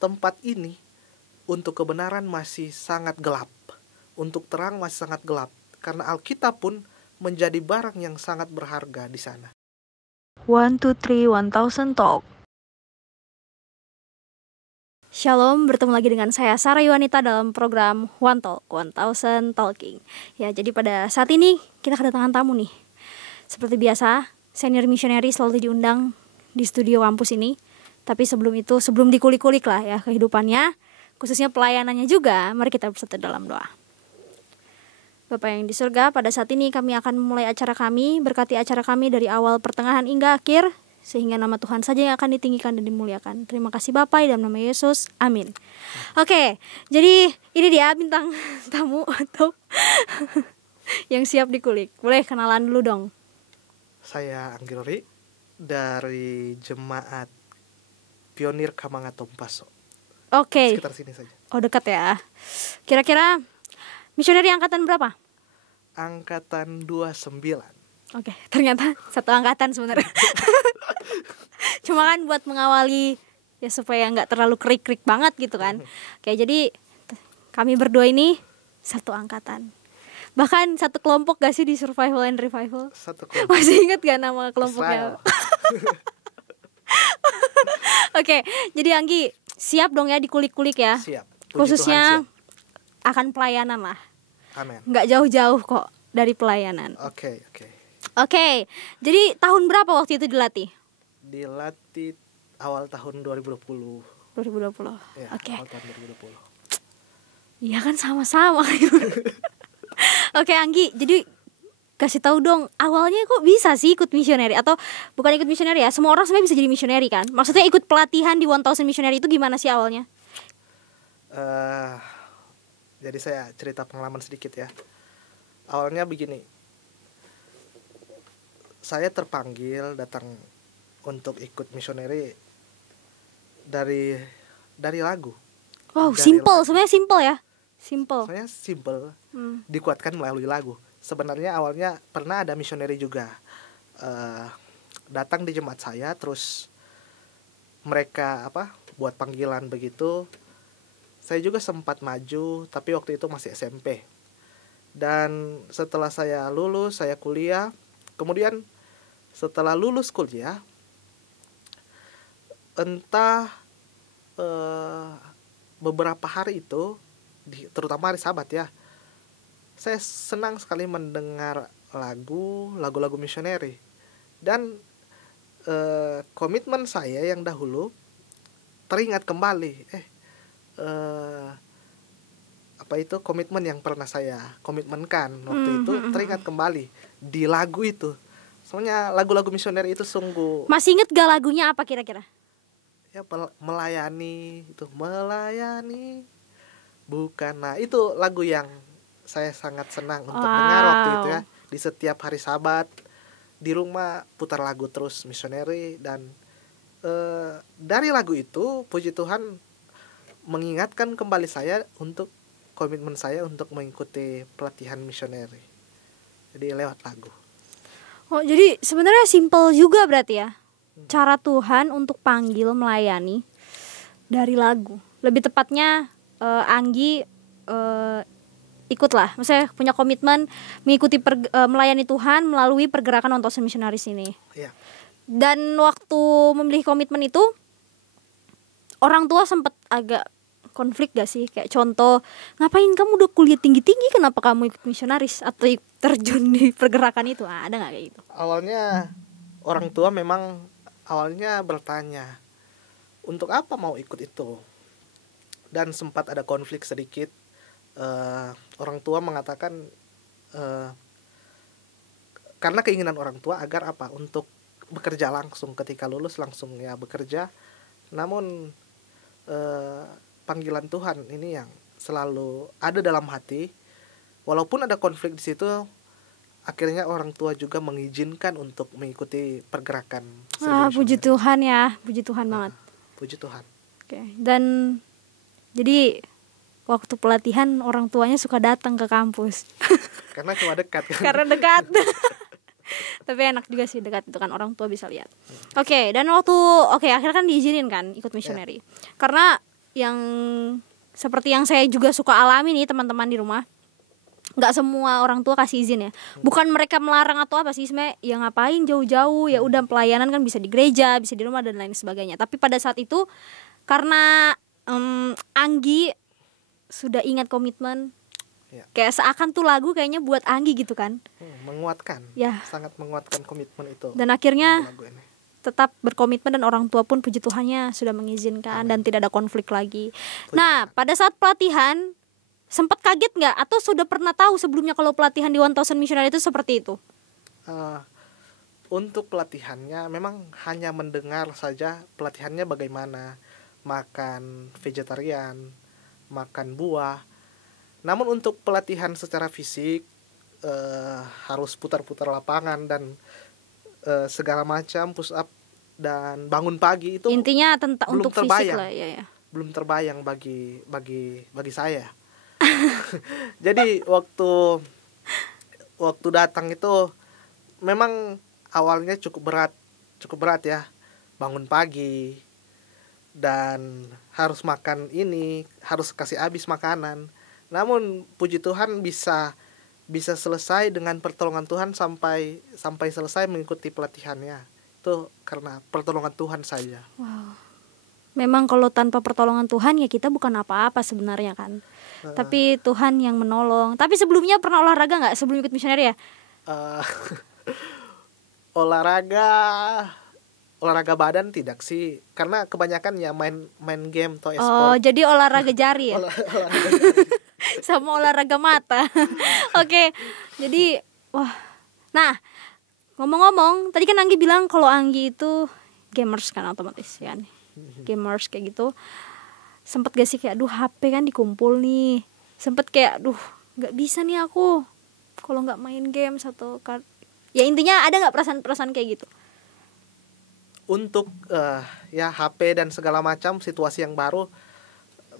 tempat ini untuk kebenaran masih sangat gelap, untuk terang masih sangat gelap, karena Alkitab pun menjadi barang yang sangat berharga di sana. 1, 2, 3, 1000 Talk. Shalom, bertemu lagi dengan saya Sarah Yuanita dalam program One Talk, 1000 Talking. Ya, jadi pada saat ini kita kedatangan tamu nih. Seperti biasa, senior missionary selalu diundang di studio kampus ini. Tapi sebelum itu, sebelum dikulik-kulik lah ya kehidupannya, khususnya pelayanannya juga, mari kita bersatu dalam doa. Bapak yang di surga, pada saat ini kami akan memulai acara kami, berkati acara kami dari awal, pertengahan hingga akhir, sehingga nama Tuhan saja yang akan ditinggikan dan dimuliakan. Terima kasih Bapak, dalam nama Yesus, amin. Oke, jadi ini dia bintang tamu atau yang siap dikulik. Boleh kenalan dulu dong. Saya Anggi Rori dari Jemaat Pionir Kamanga Tompaso. Oke. Sekitar sini saja. Oh, dekat ya. Kira-kira misioneri angkatan berapa? Angkatan 29. Oke, ternyata satu angkatan sebenarnya. Cuma kan buat mengawali ya supaya nggak terlalu krik-krik banget gitu kan. Oke, jadi kami berdua ini satu angkatan. Bahkan satu kelompok gak sih di Survival and Revival? Satu kelompok. Masih ingat gak nama kelompoknya? Oke, jadi Anggi siap dong ya dikulik-kulik ya. Siap. Puji Khususnya Tuhan, siap. akan pelayanan lah. Amin. Nggak jauh-jauh kok dari pelayanan. Oke. Oke, jadi tahun berapa waktu itu dilatih? Dilatih awal tahun 2020. 2020. Ya, Oke. awal tahun 2020. Iya kan sama-sama. Oke Anggi, jadi kasih tahu dong awalnya kok bisa sih ikut misioneri, atau bukan ikut misioneri ya? Semua orang sebenarnya bisa jadi misioneri kan? Maksudnya ikut pelatihan di 1000 Missionary itu gimana sih awalnya? Jadi saya cerita pengalaman sedikit ya. Awalnya begini. Saya terpanggil datang untuk ikut misioneri dari lagu. Wow, Dari simple, lagu. sebenarnya simple ya. Simple. Sebenarnya simple, dikuatkan melalui lagu. Sebenarnya awalnya pernah ada misioneri juga datang di jemaat saya, terus mereka buat panggilan begitu. Saya juga sempat maju, tapi waktu itu masih SMP. Dan setelah saya lulus, saya kuliah. Kemudian setelah lulus kuliah, entah beberapa hari itu, terutama hari Sabat ya, saya senang sekali mendengar lagu-lagu misioneri. Dan komitmen saya yang dahulu teringat kembali. Komitmen yang pernah saya komitmenkan waktu itu teringat kembali di lagu itu. Soalnya lagu-lagu misioneri itu sungguh. Masih inget gak lagunya apa kira-kira? Ya, melayani bukan. Nah, itu lagu yang saya sangat senang untuk dengar waktu itu ya. Di setiap hari Sabat di rumah putar lagu terus misioneri. Dan dari lagu itu puji Tuhan mengingatkan kembali saya untuk komitmen saya untuk mengikuti pelatihan misioneri. Jadi lewat lagu. Oh, jadi sebenarnya simple juga berarti ya. Cara Tuhan untuk panggil melayani dari lagu. Lebih tepatnya Anggi ikutlah, maksudnya punya komitmen mengikuti melayani Tuhan melalui pergerakan 1000 Missionaries ini. Iya. Dan waktu memilih komitmen itu, orang tua sempat agak konflik gak sih? Kayak contoh, ngapain kamu udah kuliah tinggi-tinggi, kenapa kamu ikut misionaris atau terjun di pergerakan itu? Ada gak kayak gitu? Awalnya orang tua memang awalnya bertanya, untuk apa mau ikut itu? Dan sempat ada konflik sedikit. Orang tua mengatakan karena keinginan orang tua agar apa? Untuk bekerja langsung, ketika lulus langsung ya bekerja. Namun panggilan Tuhan ini yang selalu ada dalam hati. Walaupun ada konflik di situ, akhirnya orang tua juga mengizinkan untuk mengikuti pergerakan. Puji Tuhan ya, puji Tuhan banget. Puji Tuhan. Oke. Dan jadi waktu pelatihan orang tuanya suka datang ke kampus. Karena cuma dekat kan. Karena dekat. Tapi enak juga sih dekat, itu kan orang tua bisa lihat. Oke, dan akhirnya kan diizinin kan ikut missionary. Karena yang seperti yang saya juga suka alami nih teman-teman di rumah, nggak semua orang tua kasih izin ya. Bukan mereka melarang atau apa sih, sebenarnya ya ngapain jauh-jauh, ya udah pelayanan kan bisa di gereja, bisa di rumah dan lain sebagainya. Tapi pada saat itu karena Anggi sudah ingat komitmen, Ya. kayak seakan tuh lagu kayaknya buat Anggi gitu kan. Menguatkan, Ya. sangat menguatkan komitmen itu. Dan akhirnya lagu ini. tetap berkomitmen dan orang tua pun puji Tuhannya sudah mengizinkan dan tidak ada konflik lagi. Nah, pada saat pelatihan sempat kaget nggak atau sudah pernah tahu sebelumnya kalau pelatihan di 1000 Missionary itu seperti itu? Untuk pelatihannya memang hanya mendengar saja pelatihannya bagaimana, makan vegetarian, makan buah. Namun untuk pelatihan secara fisik harus putar-putar lapangan dan segala macam, push up dan bangun pagi itu Intinya tentang belum untuk fisik terbayang. lah ya. Belum terbayang bagi saya. Jadi waktu datang itu memang awalnya cukup berat ya, bangun pagi dan harus makan ini, harus kasih habis makanan. Namun puji Tuhan bisa selesai dengan pertolongan Tuhan sampai selesai mengikuti pelatihannya. Itu karena pertolongan Tuhan saja. Wow. Memang kalau tanpa pertolongan Tuhan ya kita bukan apa-apa sebenarnya kan. Tapi Tuhan yang menolong. Tapi sebelumnya pernah olahraga nggak sebelum ikut misioneri ya? Olahraga badan tidak sih, karena kebanyakan ya main game atau Oh, e-sport. jadi olahraga jari ya? Olahraga Sama olahraga mata. Oke. Jadi wah. Nah, ngomong-ngomong, tadi kan Anggi bilang kalau Anggi itu gamers kan otomatis ya. Gamers kayak gitu. Sempet gak sih kayak aduh HP kan dikumpul nih. Sempet kayak aduh gak bisa nih aku kalau gak main game satu kart. Ya intinya ada gak perasaan-perasaan kayak gitu? Untuk ya HP dan segala macam situasi yang baru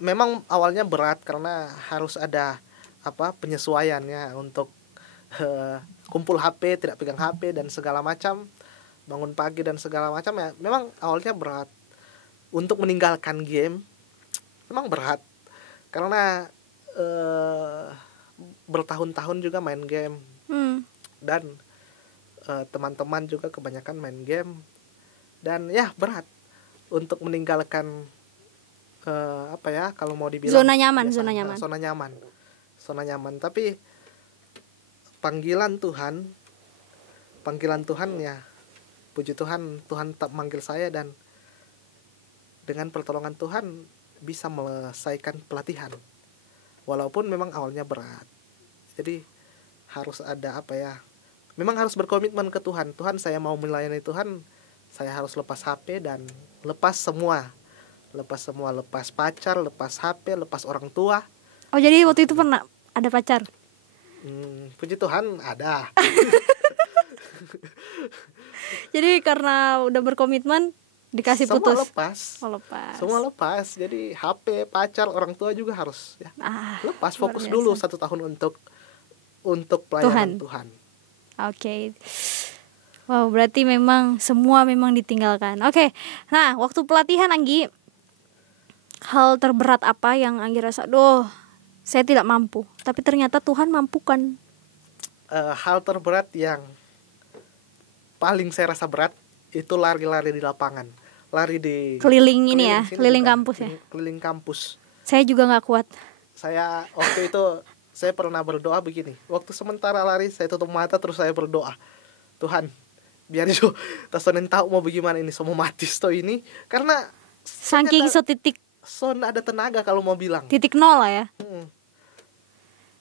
memang awalnya berat karena harus ada penyesuaiannya untuk kumpul HP, tidak pegang HP dan segala macam, bangun pagi dan segala macam ya. Memang awalnya berat. Untuk meninggalkan game memang berat karena bertahun-tahun juga main game dan teman-teman juga kebanyakan main game dan ya berat untuk meninggalkan kalau mau dibilang zona nyaman. Tapi panggilan Tuhan ya, puji Tuhan tetap manggil saya dan dengan pertolongan Tuhan bisa melesaikan pelatihan walaupun memang awalnya berat. Jadi harus ada memang harus berkomitmen ke Tuhan. Saya mau melayani Tuhan, saya harus lepas HP dan lepas semua, lepas pacar, lepas HP, lepas orang tua. Oh, jadi waktu itu pernah ada pacar? Puji Tuhan ada. Jadi karena udah berkomitmen dikasih putus. Semua lepas. Jadi HP, pacar, orang tua juga harus ya. Lepas, fokus dulu 1 tahun untuk pelayanan Tuhan. Oke. Wow, berarti memang semua memang ditinggalkan. Oke. Nah, waktu pelatihan Anggi, hal terberat apa yang Anggi rasa, saya tidak mampu, tapi ternyata Tuhan mampukan? Hal terberat yang paling saya rasa berat itu lari-lari di lapangan, lari di keliling kampus ya. Keliling kampus. Saya juga nggak kuat. Saya waktu itu saya pernah berdoa begini. Waktu sementara lari saya tutup mata terus saya berdoa, Tuhan, biar itu tasonin tahu mau bagaimana ini semua mati ini karena saking setitik ada tenaga kalau mau bilang titik nol lah ya.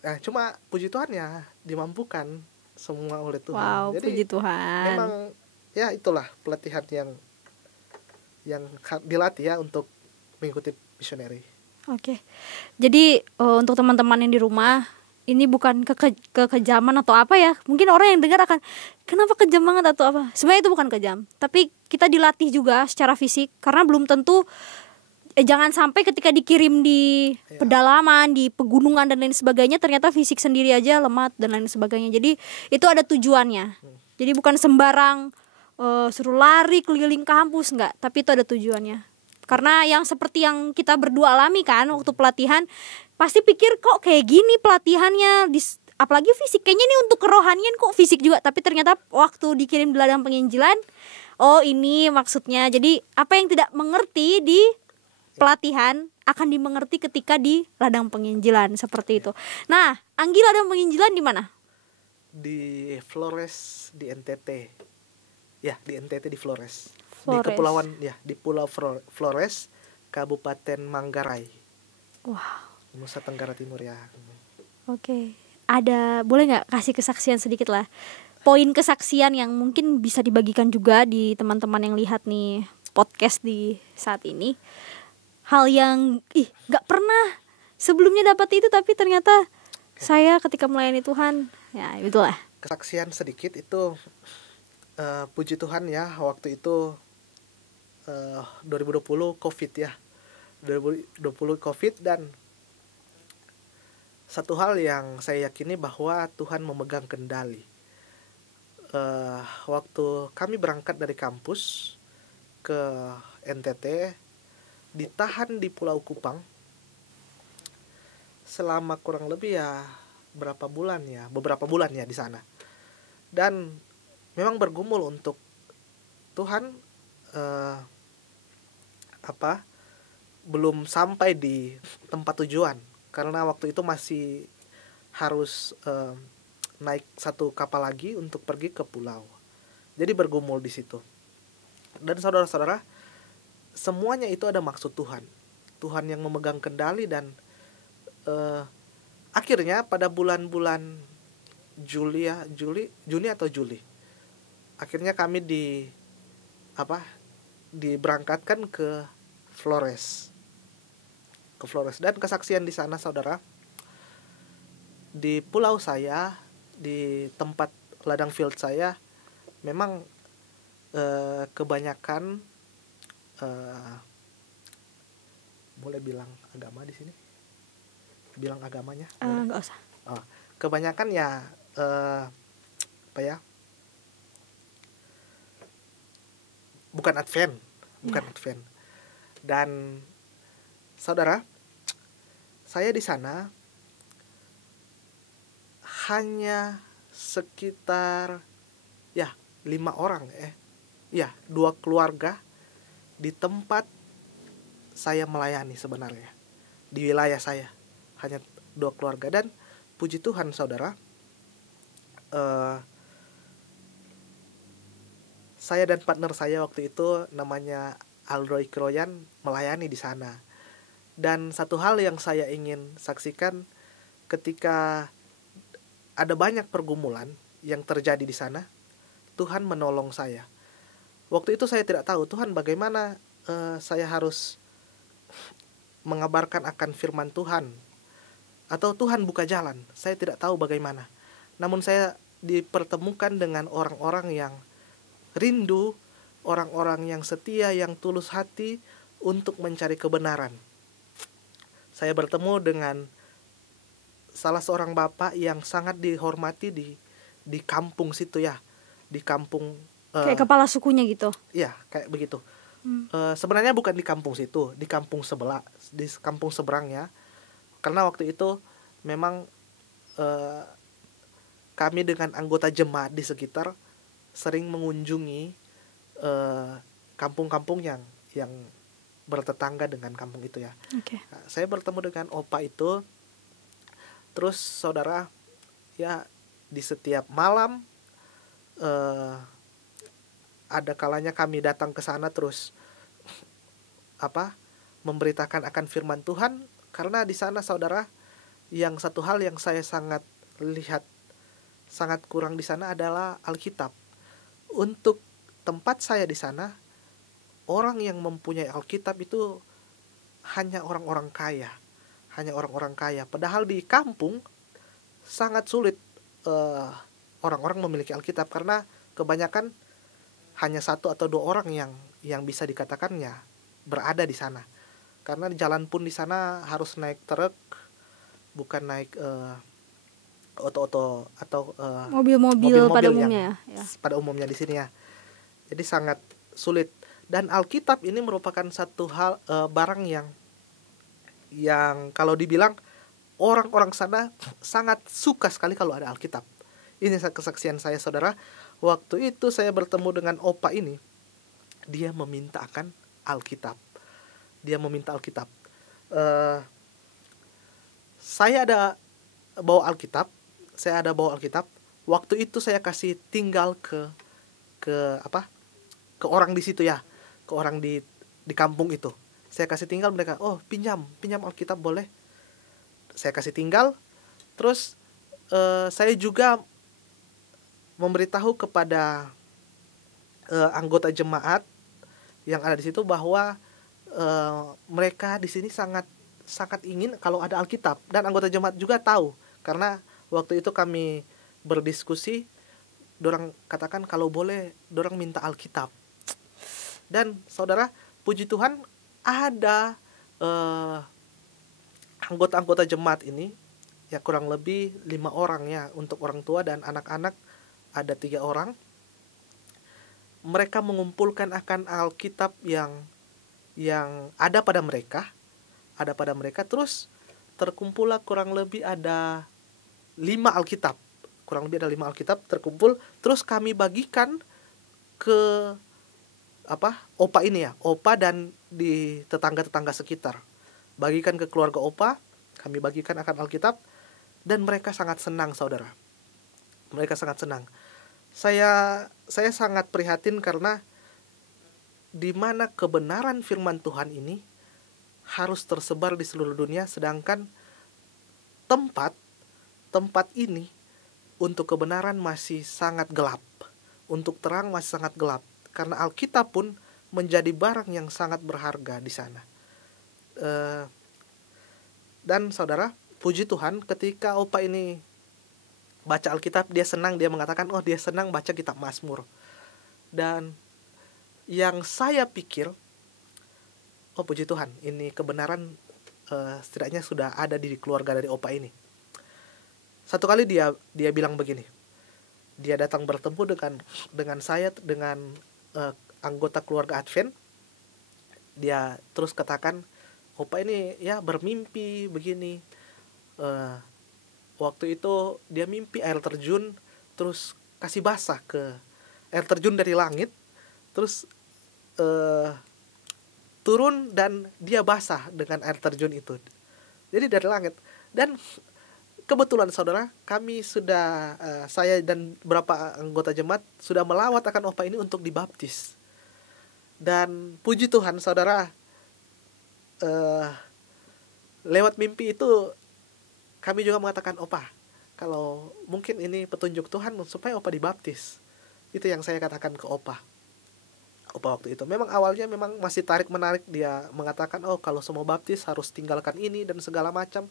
Nah, cuma puji Tuhan ya dimampukan semua oleh Tuhan. Wow, jadi puji Tuhan. Memang ya itulah pelatihan yang dilatih ya untuk mengikuti misioneri. Oke. Jadi untuk teman-teman yang di rumah, ini bukan kekejaman atau apa ya. Mungkin orang yang dengar akan kenapa kejam banget atau apa. Sebenarnya itu bukan kejam, tapi kita dilatih juga secara fisik karena belum tentu jangan sampai ketika dikirim di pedalaman, di pegunungan dan lain sebagainya ternyata fisik sendiri aja lemah dan lain sebagainya. Jadi itu ada tujuannya. Jadi bukan sembarang suruh lari keliling kampus, enggak, tapi itu ada tujuannya. Karena yang seperti yang kita berdua alami kan waktu pelatihan, pasti pikir kok kayak gini pelatihannya, apalagi fisik, kayaknya ini untuk kerohanian kok fisik juga. Tapi ternyata waktu dikirim di ladang penginjilan, oh ini maksudnya. Jadi apa yang tidak mengerti di pelatihan akan dimengerti ketika di ladang penginjilan, seperti itu. Nah, Anggi ladang penginjilan di mana? Di Flores, di NTT. Ya, di NTT, di Flores. Di Flores. kepulauan, ya, di Pulau Flores, Kabupaten Manggarai, Wah, Nusa Tenggara Timur ya. oke. Ada, boleh nggak kasih kesaksian sedikit lah, poin kesaksian yang mungkin bisa dibagikan juga di teman-teman yang lihat nih podcast di saat ini. Hal yang nggak pernah sebelumnya dapat itu, tapi ternyata saya ketika melayani Tuhan, ya itulah. Kesaksian sedikit itu, puji Tuhan ya, waktu itu 2020 COVID ya, 2020 COVID, dan satu hal yang saya yakini bahwa Tuhan memegang kendali. Waktu kami berangkat dari kampus ke NTT, ditahan di Pulau Kupang selama kurang lebih ya beberapa bulan ya di sana. Dan memang bergumul untuk Tuhan, belum sampai di tempat tujuan, karena waktu itu masih harus naik satu kapal lagi untuk pergi ke pulau. Jadi bergumul di situ. Dan saudara-saudara, semuanya itu ada maksud Tuhan. Tuhan yang memegang kendali, dan akhirnya pada bulan-bulan Juni atau Juli, akhirnya kami diberangkatkan ke Flores. Dan kesaksian di sana, saudara, di pulau saya, di tempat ladang field saya, memang kebanyakan, boleh bilang agama di sini? Bilang agamanya? Nggak usah. Kebanyakan ya, bukan Advent. Dan saudara, saya di sana hanya sekitar 5 orang, 2 keluarga di tempat saya melayani sebenarnya. Di wilayah saya hanya 2 keluarga, dan puji Tuhan saudara, saya dan partner saya waktu itu namanya Alroy Kroyan melayani di sana. Dan satu hal yang saya ingin saksikan, ketika ada banyak pergumulan yang terjadi di sana, Tuhan menolong saya. Waktu itu saya tidak tahu Tuhan bagaimana saya harus mengabarkan akan firman Tuhan, atau Tuhan buka jalan. Saya tidak tahu bagaimana. Namun saya dipertemukan dengan orang-orang yang rindu, orang-orang yang setia, yang tulus hati untuk mencari kebenaran. Saya bertemu dengan salah seorang bapak yang sangat dihormati di kampung situ ya, di kampung, kayak kepala sukunya gitu. Iya, kayak begitu. Sebenarnya bukan di kampung situ, di kampung sebelah, di kampung seberangnya. Karena waktu itu memang kami dengan anggota jemaat di sekitar sering mengunjungi kampung-kampung yang bertetangga dengan kampung itu ya. Okay. Nah, saya bertemu dengan opa itu. Terus saudara, ya di setiap malam ada kalanya kami datang ke sana terus memberitakan akan firman Tuhan. Karena di sana saudara, yang satu hal yang saya sangat lihat sangat kurang di sana adalah Alkitab. Untuk tempat saya di sana, orang yang mempunyai Alkitab itu hanya orang-orang kaya. Padahal di kampung sangat sulit orang-orang memiliki Alkitab, karena kebanyakan hanya 1 atau 2 orang yang bisa dikatakannya berada di sana. Karena jalan pun di sana harus naik truk, bukan naik oto-oto atau mobil-mobil pada umumnya ya. Pada umumnya di sini ya. Jadi sangat sulit. Dan Alkitab ini merupakan satu hal, barang yang kalau dibilang orang-orang sana sangat suka sekali kalau ada Alkitab. Ini kesaksian saya, saudara. Waktu itu saya bertemu dengan opa ini, dia meminta akan Alkitab. Dia meminta Alkitab. Saya ada bawa Alkitab. Waktu itu saya kasih tinggal ke orang di situ ya, ke orang di kampung itu. Saya kasih tinggal, mereka, oh pinjam Alkitab boleh. Saya kasih tinggal. Terus saya juga memberitahu kepada anggota jemaat yang ada di situ bahwa mereka di sini sangat ingin kalau ada Alkitab, dan anggota jemaat juga tahu karena waktu itu kami berdiskusi, dorang katakan kalau boleh dorang minta Alkitab. Dan saudara, puji Tuhan ada anggota-anggota jemaat ini ya, kurang lebih 5 orang ya, untuk orang tua dan anak-anak ada 3 orang. Mereka mengumpulkan akan Alkitab yang ada pada mereka, terus terkumpullah kurang lebih ada 5 Alkitab. Terkumpul, terus kami bagikan ke opa ini ya, opa dan di tetangga-tetangga sekitar. Bagikan ke keluarga opa, kami bagikan akan Alkitab, dan mereka sangat senang, saudara. Mereka sangat senang. Saya sangat prihatin karena di mana kebenaran firman Tuhan ini harus tersebar di seluruh dunia, sedangkan tempat ini untuk kebenaran masih sangat gelap, untuk terang masih sangat gelap, karena Alkitab pun menjadi barang yang sangat berharga di sana. Dan saudara, puji Tuhan, ketika opa ini baca Alkitab, dia senang, dia mengatakan, oh dia senang baca kitab Mazmur. Dan yang saya pikir, oh puji Tuhan, ini kebenaran setidaknya sudah ada di keluarga dari opa ini. Satu kali dia bilang begini, dia datang bertemu dengan saya, dengan anggota keluarga Advent. Dia terus katakan, opa ini ya bermimpi begini. Waktu itu dia mimpi air terjun, terus kasih basah ke air terjun dari langit, terus turun dan dia basah dengan air terjun itu. Jadi dari langit. Dan kebetulan saudara, kami sudah saya dan beberapa anggota jemaat sudah melawat akan opa ini untuk dibaptis. Dan puji Tuhan saudara, lewat mimpi itu kami juga mengatakan, opa, kalau mungkin ini petunjuk Tuhan supaya opa dibaptis. Itu yang saya katakan ke opa waktu itu. Memang awalnya memang masih tarik menarik, dia mengatakan, oh kalau semua baptis harus tinggalkan ini dan segala macam.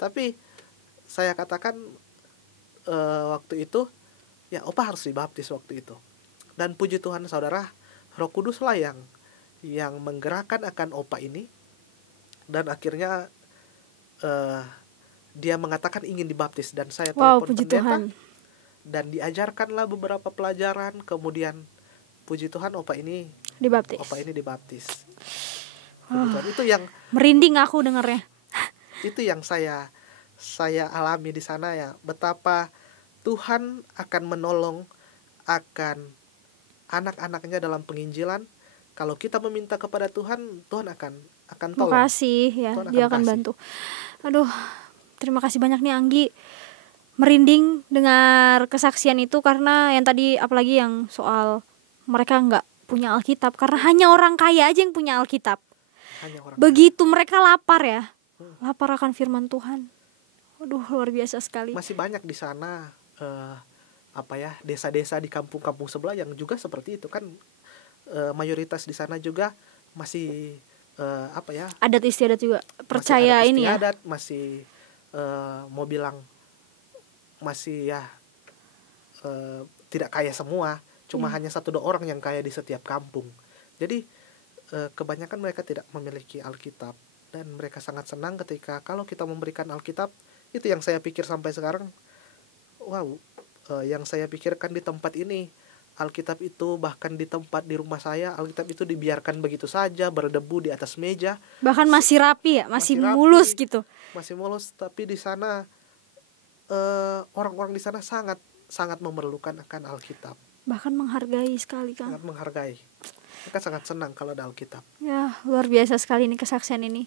Tapi saya katakan waktu itu, ya opa harus dibaptis waktu itu. Dan puji Tuhan saudara, Roh Kudus lah yang menggerakkan akan opa ini. Dan akhirnya dia mengatakan ingin dibaptis, dan saya telepon pendeta. Tuhan. Dan diajarkanlah beberapa pelajaran, kemudian puji Tuhan opa ini dibaptis. Itu yang merinding aku dengarnya. Itu yang saya alami di sana ya, betapa Tuhan akan menolong akan anak-anaknya dalam penginjilan. Kalau kita meminta kepada Tuhan, Tuhan akan tolong. Makasih ya, dia akan bantu. Aduh, terima kasih banyak nih Anggi. Merinding dengar kesaksian itu, karena yang tadi apalagi yang soal mereka nggak punya Alkitab, karena hanya orang kaya aja yang punya Alkitab. Begitu mereka lapar ya, lapar akan firman Tuhan. Aduh, luar biasa sekali. Masih banyak di sana desa-desa di kampung-kampung sebelah yang juga seperti itu kan. Mayoritas di sana juga masih adat istiadat juga percaya ini ya. Adat masih mau bilang masih ya tidak kaya semua, cuma hanya 1-2 orang yang kaya di setiap kampung. Jadi kebanyakan mereka tidak memiliki Alkitab, dan mereka sangat senang ketika kalau kita memberikan Alkitab. Itu yang saya pikir sampai sekarang. Wow, yang saya pikirkan di tempat ini Alkitab itu bahkan di tempat di rumah saya, Alkitab itu dibiarkan begitu saja berdebu di atas meja, Bahkan masih rapi ya, masih masih rapi, mulus gitu. masih mulus. Tapi di sana orang-orang di sana sangat sangat memerlukan akan Alkitab, Bahkan menghargai sekali kan. sangat menghargai. Mereka sangat senang kalau ada Alkitab. Ya, luar biasa sekali nih kesaksian ini.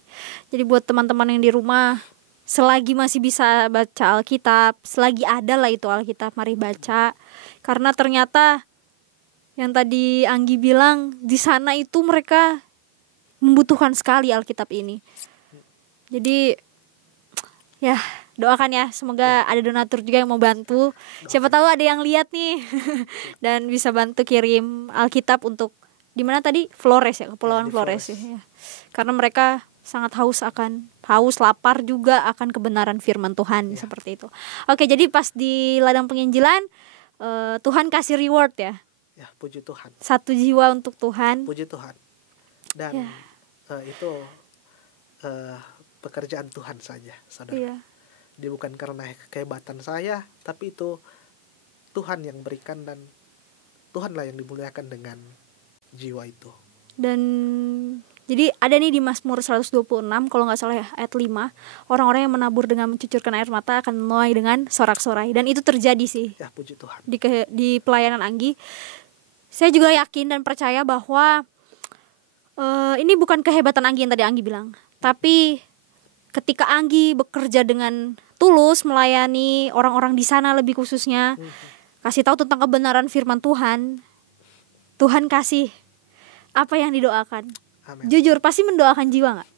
Jadi buat teman-teman yang di rumah, selagi masih bisa baca Alkitab, selagi ada lah itu Alkitab, mari baca. Karena ternyata yang tadi Anggi bilang, di sana itu mereka membutuhkan sekali Alkitab ini. Jadi ya, doakan ya, semoga ada donatur juga yang mau bantu. Siapa tahu ada yang lihat nih dan bisa bantu kirim Alkitab untuk di mana tadi? Flores ya, Kepulauan Ya, di Flores Flores. ya. Karena mereka sangat haus lapar juga akan kebenaran firman Tuhan seperti itu. Oke, jadi pas di ladang penginjilan Tuhan kasih reward ya. Ya, puji Tuhan. 1 jiwa untuk Tuhan. Puji Tuhan. Dan Ya. Itu pekerjaan Tuhan saja, saudara. Iya. Dia bukan karena kehebatan saya, tapi itu Tuhan yang berikan, dan Tuhanlah yang dimuliakan dengan jiwa itu. Dan jadi ada nih di Mazmur 126 kalau nggak salah ya, ayat 5, orang-orang yang menabur dengan mencucurkan air mata akan menuai dengan sorak-sorai. Dan itu terjadi sih Ya, puji Tuhan. di pelayanan Anggi. Saya juga yakin dan percaya bahwa ini bukan kehebatan Anggi yang tadi Anggi bilang, tapi ketika Anggi bekerja dengan tulus melayani orang-orang di sana, lebih khususnya kasih tahu tentang kebenaran firman Tuhan, Tuhan kasih apa yang didoakan. Amin. Jujur pasti mendoakan jiwa nggak?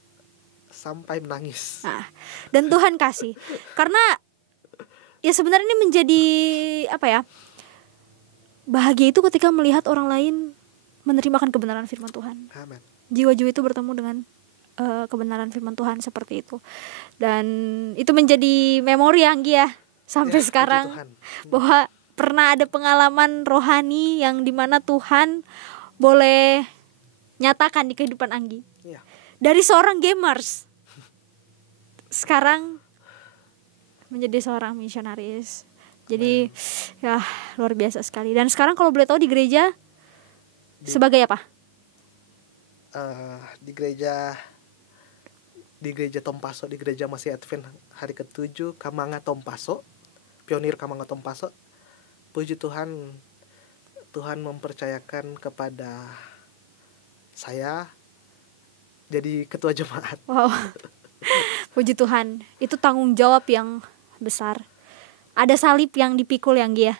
Sampai menangis. Nah, dan Tuhan kasih, karena ya sebenarnya ini menjadi apa ya, bahagia itu ketika melihat orang lain menerimakan kebenaran firman Tuhan. Amin. Jiwa-jiwa itu bertemu dengan kebenaran firman Tuhan seperti itu. Dan itu menjadi memori Anggi ya sampai Ya, puji sekarang, Tuhan. bahwa pernah ada pengalaman rohani yang dimana Tuhan boleh nyatakan di kehidupan Anggi. Ya. Dari seorang gamers sekarang menjadi seorang misionaris. Jadi ya luar biasa sekali. Dan sekarang kalau boleh tahu di gereja sebagai apa? Di gereja Tompaso, di gereja Masih Advent Hari ke-7 Kamanga Tompaso, pionir Kamanga Tompaso. Puji Tuhan, Tuhan mempercayakan kepada saya jadi ketua jemaat. Wow. Puji Tuhan, itu tanggung jawab yang besar. Ada salib yang dipikul yang Anggi ya.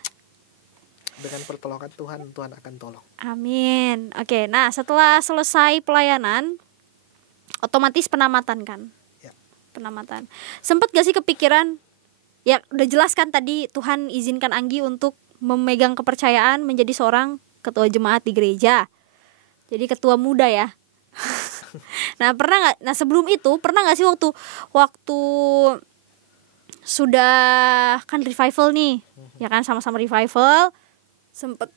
Dengan pertolongan Tuhan, Tuhan akan tolong. Amin. Oke, nah setelah selesai pelayanan, otomatis penamatan kan? Ya. Penamatan. Sempet gak sih kepikiran, ya udah jelas kan tadi Tuhan izinkan Anggi untuk memegang kepercayaan menjadi seorang ketua jemaat di gereja. Jadi ketua muda ya. Nah pernah nggak? Nah sebelum itu pernah nggak sih waktu sudah kan revival nih, ya kan sama-sama revival, sempet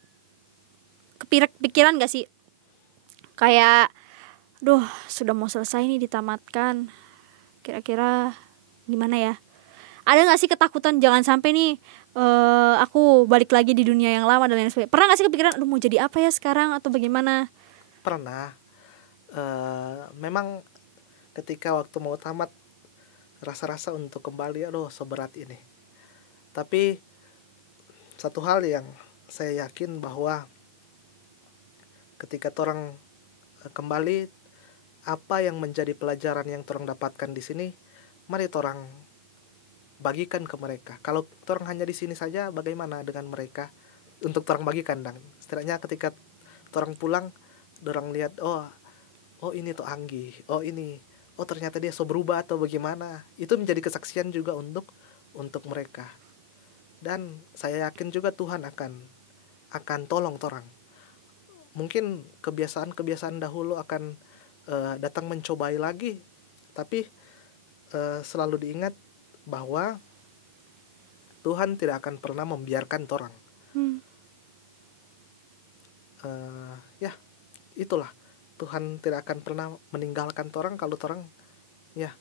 kepikiran nggak sih kayak, duh sudah mau selesai nih ditamatkan, kira-kira gimana ya? Ada nggak sih ketakutan jangan sampai nih aku balik lagi di dunia yang lama dan lain sebagainya? Pernah nggak sih kepikiran, aduh mau jadi apa ya sekarang atau bagaimana? Pernah. Memang ketika waktu mau tamat, rasa-rasa untuk kembali, aduh seberat ini. Tapi satu hal yang saya yakin bahwa ketika orang kembali, apa yang menjadi pelajaran yang orang dapatkan di sini, mari orang bagikan ke mereka. Kalau orang hanya di sini saja, bagaimana dengan mereka untuk orang bagikan? Dan setidaknya ketika orang pulang, orang lihat, oh ini tuh Anggi, oh ternyata dia so berubah atau bagaimana. Itu menjadi kesaksian juga untuk mereka. Dan saya yakin juga Tuhan akan tolong orang. Mungkin kebiasaan dahulu akan datang mencobai lagi, tapi selalu diingat bahwa Tuhan tidak akan pernah membiarkan orang. Ya, itulah, Tuhan tidak akan pernah meninggalkan orang kalau orang, ya,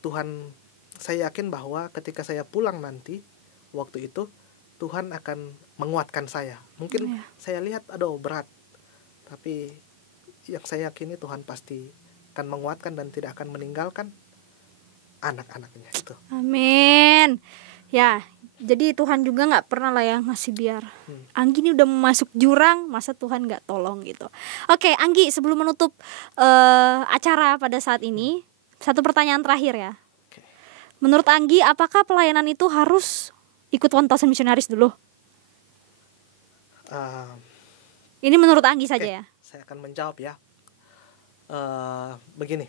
Tuhan, saya yakin bahwa ketika saya pulang nanti, waktu itu Tuhan akan menguatkan saya. Mungkin saya lihat aduh berat, tapi yang saya yakini Tuhan pasti akan menguatkan dan tidak akan meninggalkan anak-anaknya itu. Amin. Ya, jadi Tuhan juga nggak pernah lah yang ngasih biar Anggi ini udah mau masuk jurang, masa Tuhan nggak tolong gitu. Oke, Anggi, sebelum menutup acara pada saat ini, satu pertanyaan terakhir ya. Oke. Menurut Anggi, apakah pelayanan itu harus ikut 1000 Missionaries dulu? Ini menurut Anggi saja ya. Saya akan menjawab ya. Begini,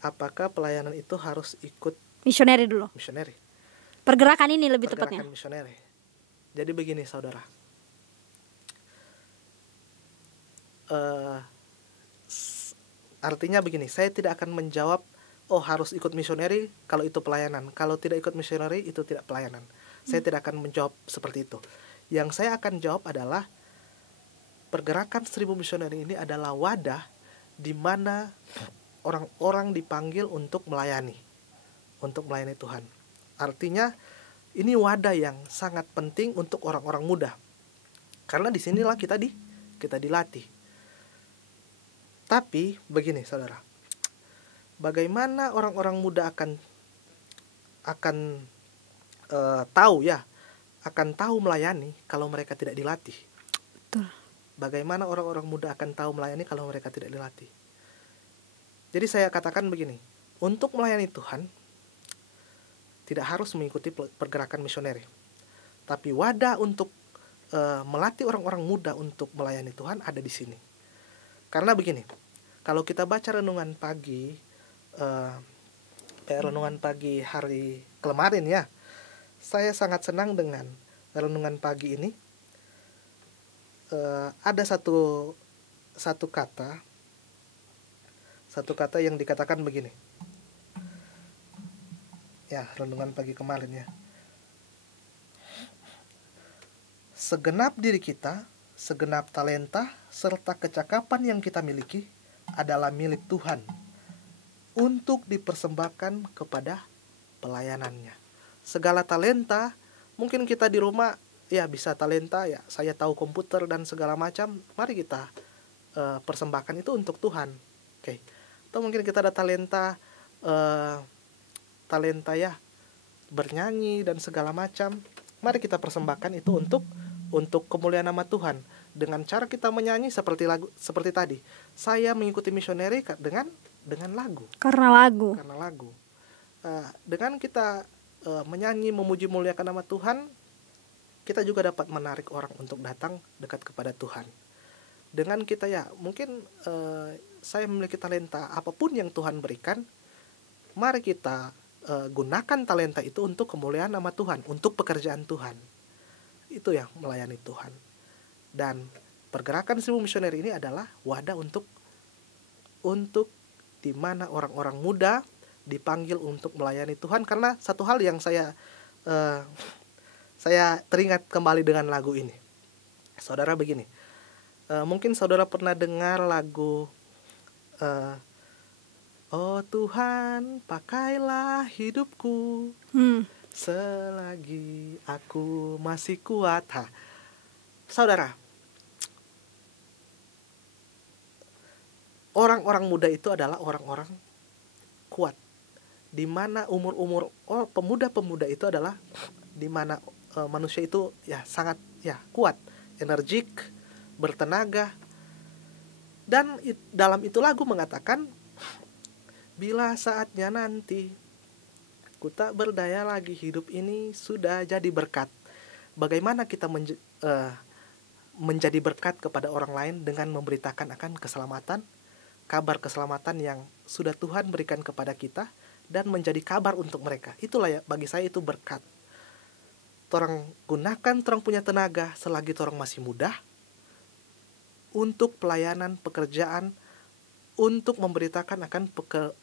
apakah pelayanan itu harus ikut Missionary dulu. misioneri? Pergerakan ini lebih tepatnya. Pergerakan misioneri. Jadi begini saudara, artinya begini, saya tidak akan menjawab oh harus ikut misioneri kalau itu pelayanan, kalau tidak ikut misioneri itu tidak pelayanan. Saya tidak akan menjawab seperti itu. Yang saya akan jawab adalah pergerakan 1000 misioneri ini adalah wadah di mana orang-orang dipanggil untuk melayani Tuhan. Artinya ini wadah yang sangat penting untuk orang-orang muda, karena disinilah kita dilatih. Tapi begini saudara, bagaimana orang-orang muda akan tahu melayani kalau mereka tidak dilatih? Betul. Bagaimana orang-orang muda akan tahu melayani kalau mereka tidak dilatih? Jadi saya katakan begini, untuk melayani Tuhan tidak harus mengikuti pergerakan misioneri, tapi wadah untuk melatih orang-orang muda untuk melayani Tuhan ada di sini. Karena begini, kalau kita baca renungan pagi hari kemarin ya, saya sangat senang dengan renungan pagi ini. Ada satu kata yang dikatakan begini. Ya, renungan pagi kemarin ya. Segenap diri kita, segenap talenta, serta kecakapan yang kita miliki adalah milik Tuhan untuk dipersembahkan kepada pelayanannya. Segala talenta, mungkin kita di rumah ya bisa talenta ya, saya tahu komputer dan segala macam, mari kita persembahkan itu untuk Tuhan. Oke. Atau mungkin kita ada talenta ya bernyanyi dan segala macam, mari kita persembahkan itu untuk kemuliaan nama Tuhan. Dengan cara kita menyanyi seperti tadi, saya mengikuti misioneri dengan lagu. Karena lagu. Dengan kita menyanyi memuji muliakan nama Tuhan, kita juga dapat menarik orang untuk datang dekat kepada Tuhan. Dengan kita ya, mungkin saya memiliki talenta apapun yang Tuhan berikan, mari kita gunakan talenta itu untuk kemuliaan nama Tuhan, untuk pekerjaan Tuhan. Itu yang melayani Tuhan. Dan pergerakan 1000 misioneri ini adalah wadah untuk di mana orang-orang muda dipanggil untuk melayani Tuhan. Karena satu hal yang saya teringat kembali dengan lagu ini. Saudara begini, mungkin saudara pernah dengar lagu Oh Tuhan, pakailah hidupku selagi aku masih kuat. Saudara, orang-orang muda itu adalah orang-orang kuat. Di mana pemuda-pemuda itu adalah di mana manusia itu ya sangat ya kuat, energik, bertenaga. Dan dalam itu lagu mengatakan, bila saatnya nanti ku tak berdaya lagi, hidup ini sudah jadi berkat. Bagaimana kita menjadi berkat kepada orang lain dengan memberitakan akan keselamatan, kabar keselamatan yang sudah Tuhan berikan kepada kita dan menjadi kabar untuk mereka. Itulah ya, bagi saya itu berkat. Torang gunakan torang punya tenaga selagi torang masih muda untuk pelayanan pekerjaan, untuk memberitakan akan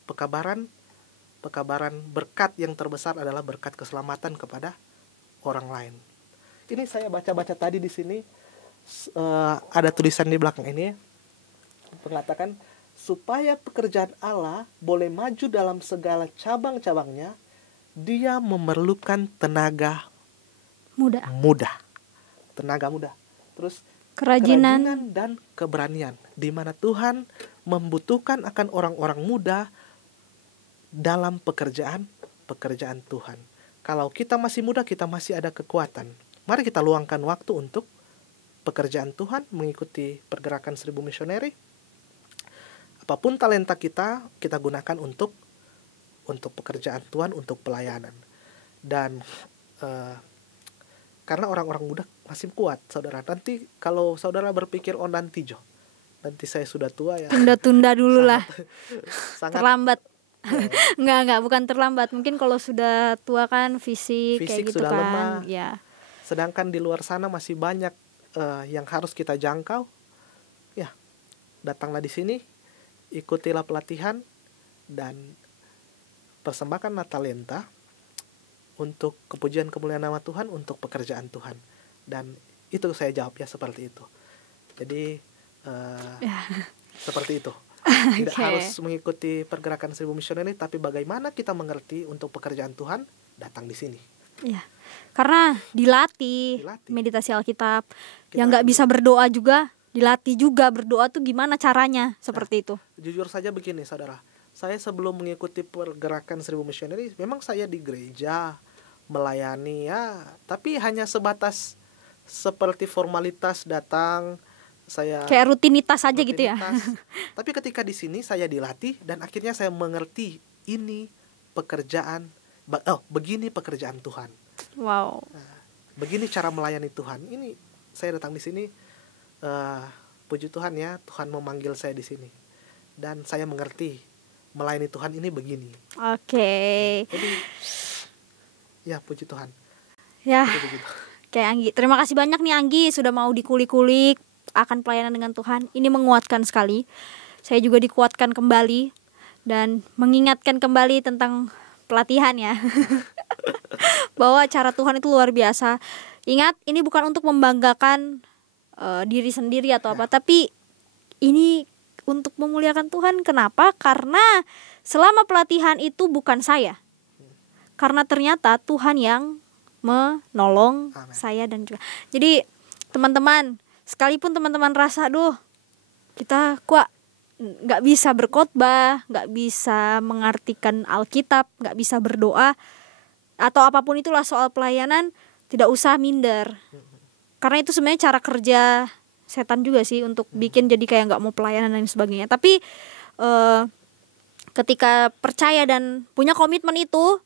pekabaran berkat yang terbesar adalah berkat keselamatan kepada orang lain. Ini saya baca-baca tadi di sini, ada tulisan di belakang ini mengatakan supaya pekerjaan Allah boleh maju dalam segala cabang-cabangnya, dia memerlukan tenaga muda. Tenaga muda. Terus Kerajinan. dan keberanian, di mana Tuhan membutuhkan akan orang-orang muda dalam pekerjaan Tuhan. Kalau kita masih muda, kita masih ada kekuatan. Mari kita luangkan waktu untuk pekerjaan Tuhan, mengikuti pergerakan 1000 misioneri. Apapun talenta kita gunakan untuk pekerjaan Tuhan, untuk pelayanan. Dan karena orang-orang muda masih kuat, saudara. Nanti kalau saudara berpikir, nanti saya sudah tua ya. Tunda-tunda dulu lah. Sangat Terlambat. Enggak, bukan terlambat. Mungkin kalau sudah tua kan fisik kayak gitu sudah kan. lemah. Ya. Sedangkan di luar sana masih banyak yang harus kita jangkau. Ya, datanglah di sini, ikutilah pelatihan dan persembahkanlah talenta untuk kepujian kemuliaan nama Tuhan, untuk pekerjaan Tuhan. Dan itu saya jawab ya seperti itu. Jadi seperti itu. Tidak harus mengikuti pergerakan 1000 misioneri, tapi bagaimana kita mengerti untuk pekerjaan Tuhan, datang di sini. Ya. Karena dilatih. Meditasi Alkitab. Yang nggak bisa berdoa juga dilatih juga berdoa tuh gimana caranya, seperti itu. Jujur saja begini, saudara. Saya sebelum mengikuti pergerakan 1000 misioneri, memang saya di gereja melayani ya, tapi hanya sebatas seperti formalitas datang, saya kayak rutinitas aja gitu ya. Tapi ketika di sini saya dilatih dan akhirnya saya mengerti ini pekerjaan, begini pekerjaan Tuhan. Wow. Nah, begini cara melayani Tuhan. Ini saya datang di sini, puji Tuhan ya, Tuhan memanggil saya di sini dan saya mengerti melayani Tuhan ini begini. Oke. Jadi ya puji Tuhan. Ya. Begitu. Kayak Anggi. Terima kasih banyak nih Anggi sudah mau dikulik-kulik akan pelayanan dengan Tuhan. Ini menguatkan sekali. Saya juga dikuatkan kembali dan mengingatkan kembali tentang pelatihan ya. Bahwa cara Tuhan itu luar biasa. Ingat, ini bukan untuk membanggakan diri sendiri atau apa, tapi ini untuk memuliakan Tuhan. Kenapa? Karena selama pelatihan itu bukan saya. Karena ternyata Tuhan yang menolong Amen. saya dan juga. Jadi teman-teman, sekalipun teman-teman rasa, kita kok nggak bisa berkhotbah, nggak bisa mengartikan Alkitab, nggak bisa berdoa, atau apapun itulah soal pelayanan, tidak usah minder. Karena itu sebenarnya cara kerja setan juga sih untuk bikin jadi kayak nggak mau pelayanan dan sebagainya. Tapi ketika percaya dan punya komitmen itu,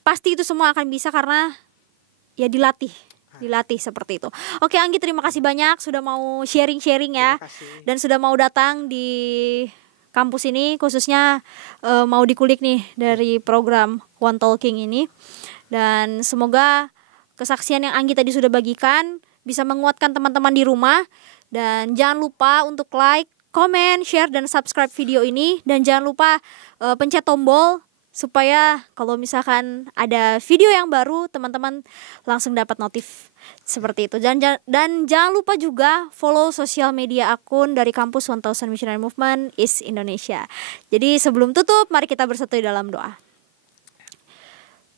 pasti itu semua akan bisa karena ya dilatih seperti itu. Oke Anggi, terima kasih banyak sudah mau sharing-sharing ya. Dan sudah mau datang di kampus ini, khususnya mau dikulik nih dari program One Talking ini. Dan semoga kesaksian yang Anggi tadi sudah bagikan bisa menguatkan teman-teman di rumah. Dan jangan lupa untuk like, comment, share, dan subscribe video ini. Dan jangan lupa pencet tombol supaya kalau misalkan ada video yang baru, teman-teman langsung dapat notif seperti itu. Dan jangan lupa juga follow sosial media akun dari kampus 1000 Missionary Movement East Indonesia. Jadi sebelum tutup, mari kita bersatu di dalam doa.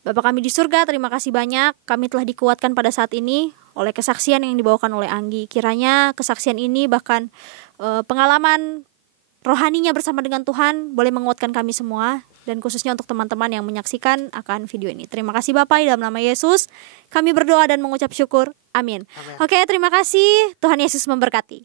Bapa kami di surga, terima kasih banyak. Kami telah dikuatkan pada saat ini oleh kesaksian yang dibawakan oleh Anggi. Kiranya kesaksian ini bahkan pengalaman rohaninya bersama dengan Tuhan boleh menguatkan kami semua, dan khususnya untuk teman-teman yang menyaksikan akan video ini. Terima kasih Bapak, dalam nama Yesus kami berdoa dan mengucap syukur. Amin. Oke, terima kasih. Tuhan Yesus memberkati.